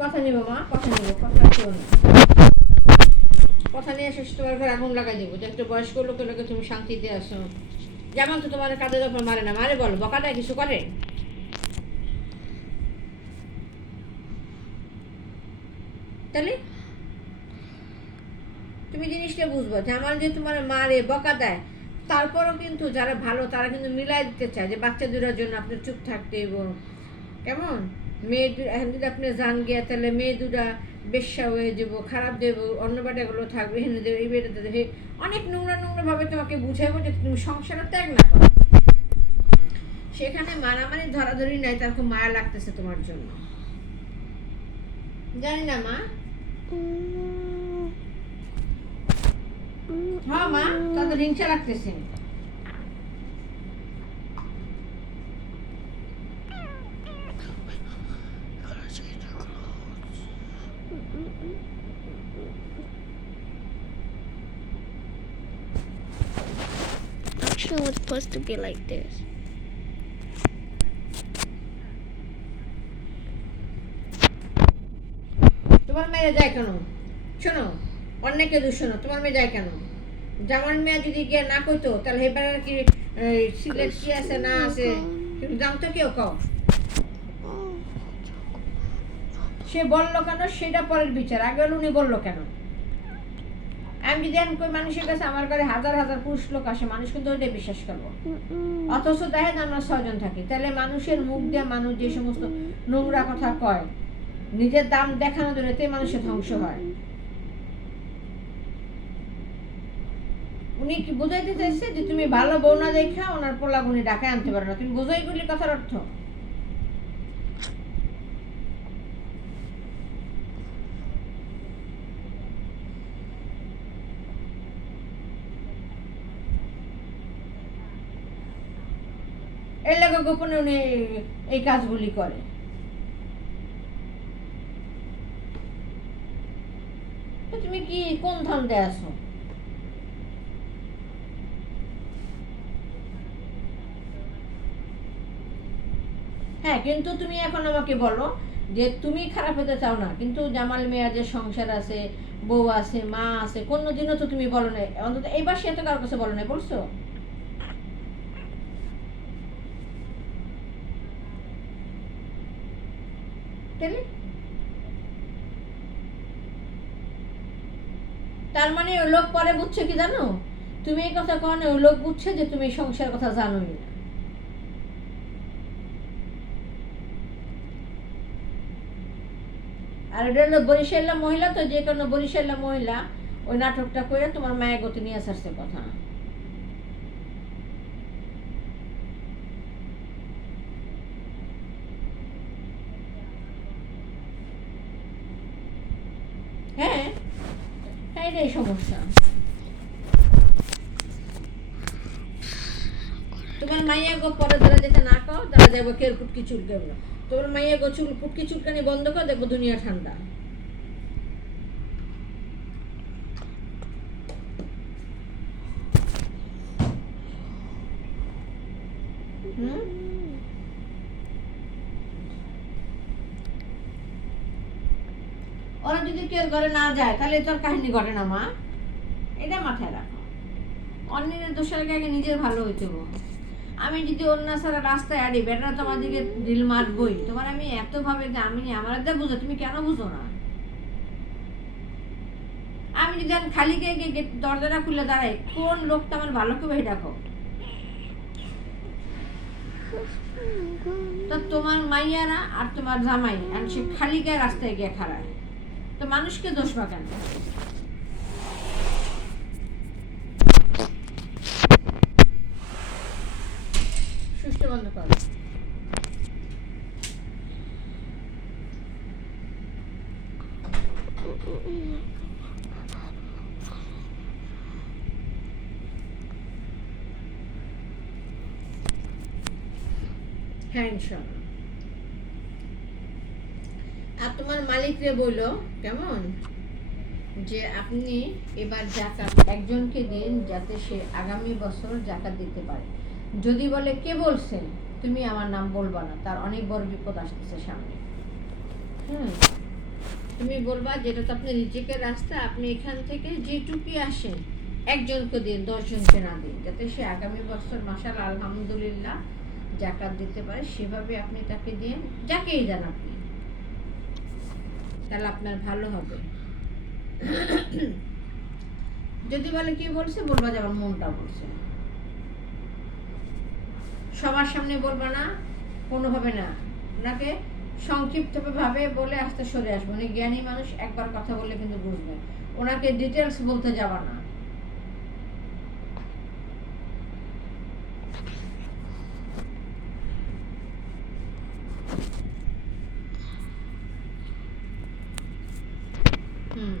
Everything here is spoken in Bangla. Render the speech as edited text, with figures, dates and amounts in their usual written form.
কথা নিব মা, কথা নিব, কথা শোনো, কথা নিয়ে শেষ তোমার ঘরে আগুন লাগাই দেবো। যে একটা বয়স্ক লোকের লোকে তুমি শান্তিতে আসো, যেমন তো তোমার কাজে যখন মারে না, মারে বলো বকাটায় কিছু করে? তাহলে তুমি জিনিসটা বুঝবো যে আমার যে তোমার মারে বকা দেয়, তারপরও কিন্তু যারা ভালো তারা কিন্তু মিলাই দিতে চায় যে বাচ্চা দুটার জন্য আপনি চুপ থাকতে এবং কেমন মেয়ে এখন যদি আপনি জান গিয়া তাহলে মেয়ে দুটা বেশ্যা হয়ে যাবো, খারাপ দেবো, অন্য বাটাগুলো থাকবে, হেনে দেবে, এই বেটাতে দেবে, অনেক নোংরা নোংরা ভাবে তোমাকে বুঝাবো যে তুমি সংসারে ত্যাগ না করো। সেখানে মারামারি ধরাধরি নাই, তার খুব মায়া লাগতেছে তোমার জন্য, জানি না মা। হ্যাঁ মা, তাদের হিংসা লাগতেছে। Actually, it was supposed to be like this. তোমার মেয়ে যায় কেন? শোনো, অনেকে দোষ শোনো, তোমার মেয়ে যায় কেন? জামার মেয়ে যদি গিয়ে না কইতো তাহলে এবার কি সিলেট কি আছে না আছে কিন্তু জানতো কেউ কও? সে বললো কেন সেটা পরের বিচার, আগে উনি বললো কেন? আমি যদি এখন কই মানুষের কাছে আমার ঘরে হাজার হাজার পুরুষ লোক আসে, মানুষ কিন্তু ওইটাই বিশ্বাস করবো। অথচ দেখেন আমরা 6 জন থাকি, তাহলে মানুষের মুখ দিয়ে মানুষ যে সমস্ত নোংরা কথা কয়, নিজের দাম দেখানোর জন্য, এতে মানুষের ধ্বংস হয়। উনি কি বুঝাইতে চাইছে যে তুমি ভালো বউ না দেখা ওনার পোলাগুনি ডাকায় আনতে পারো না? তুমি বোঝো এগুলি কথার অর্থ? এর লাগে গোপনে উনি এই কাজগুলি করে। তো তুমি কি কোন ধান্দে আছো? হ্যাঁ, কিন্তু তুমি এখন আমাকে বলো যে তুমি খারাপ হতে চাও না, কিন্তু জামাল মিয়ার যে সংসার আছে, বউ আছে, মা আছে, কোনোদিনও তো তুমি বলো না, অন্তত এইবার সে তো কারোর কাছে বলো না, বলছো? তাহলে তার মানে ওই লোক পরে বুঝছে কি জানো, তুমি এই কথা কখনো ওই লোক বুঝছে যে তুমি এই সংসার কথা জানোই না। আর এটা হলো বরিশালা মহিলা, তো যে কোনো বরিশালা মহিলা ওই নাটকটা করে তোমার মায়ের গতি নিয়ে আসার কথা। হ্যাঁ, হ্যাঁ, এটাই সমস্যা। তোমার মাইয়া গো পরে ধরে যেতে না কও, তারা যাবো কেউ ফুটকি চুলকাবে। তোমার মাইয়া গো চুল ফুটকি চুলকানি বন্ধ কর, দেখবো দুনিয়া ঠান্ডা। ওরা যদি কেউ ঘরে না যায় তাহলে তোর কাহিনী ঘটে না মা, এটা মাথায় রাখো। অন্যের দোষের আগে নিজের ভালো হইতে হবে। আমি যদি অন্য ছাড়া রাস্তায় আড়ি, বেটারা তোমার দিকে ঢিল মারবই। তোমার আমি এত ভাবে যে আমি আমার বুঝো, তুমি কেন বুঝো না? আমি যদি খালি গিয়ে দরজাটা খুলে দাঁড়াই, কোন লোকটা আমার ভালো করে দেখো? তো তোমার মাইয়ারা আর তোমার জামাই আর সে খালি গায়ে রাস্তায় গিয়ে খাড়ায়, তো মানুষকে দোষ বা কেন? সুষ্ঠু বন্ধ করো। হ্যাঁ ইনশাল্লাহ। আর তোমার মালিকরে বললো কেমন যে আপনি এবার জাকাত একজনকে দিন যাতে সে আগামী বছর জাকাত দিতে পারে। যদি বলে কে বলছেন, তুমি আমার নাম বলবা না, তার অনেক বড় বিপদ আসতেছে সামনে। তুমি বলবা যেটা তো আপনার রিজিকের রাস্তা, আপনি এখান থেকে যেটুকুই আসেন একজনকে দিন, 10 জনকে না দিন, যাতে সে আগামী বছর মাশাআল্লাহ আলহামদুলিল্লাহ জাকাত দিতে পারে। সেভাবে আপনি তাকে দিন, যাকেই দেন আপনি, তাহলে আপনার ভালো হবে। যদি বলে কি বলছে, বলবা যে আমার মনটা বলছে। সবার সামনে বলবা না, কোনোভাবে না। ওনাকে সংক্ষিপ্ত ভাবে বলে আস্তে সরে আসবে। উনি জ্ঞানী মানুষ, একবার কথা বললে কিন্তু বুঝবে। ওনাকে ডিটেলস বলতে যাবা না। হুম